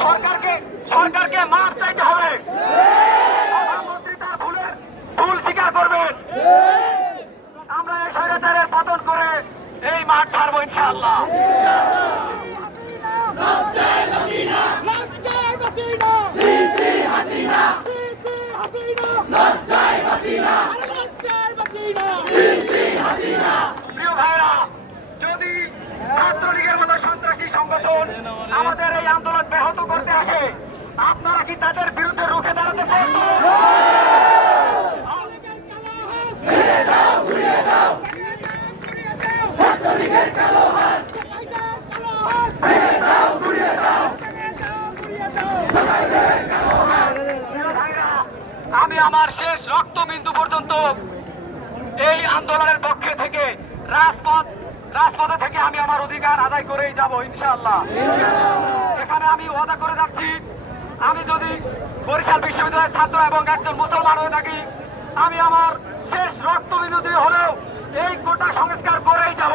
সরকারকে মাপ চাইতে হবে। প্রধানমন্ত্রী তার ভুল স্বীকার করবেন। আমরা এই স্বৈরাচারের পতন করে এই মাঠ ছাড়বো ইনশাআল্লাহ। প্রিয় ভাইরা, যদি ছাত্রলীগের মতো সন্ত্রাসী সংগঠন আমাদের এই আন্দোলন ব্যাহত করতে আসে, আপনারা কি তাদের বিরুদ্ধে রুখে দাঁড়াতে পারবেন? আমি আমার শেষ রক্তবিন্দু পর্যন্ত এই আন্দোলনের পক্ষে থেকে রাজপথে থেকে আমি আমার অধিকার আদায় করেই যাব ইনশাআল্লাহ। এখানে আমি ওয়াদা করে যাচ্ছি, আমি যদি বরিশাল বিশ্ববিদ্যালয়ের ছাত্র এবং একজন মুসলমান হয়ে থাকি, আমি আমার শেষ রক্তবিন্দু দিয়ে হলেও এই কোটা সংস্কার করেই যাব।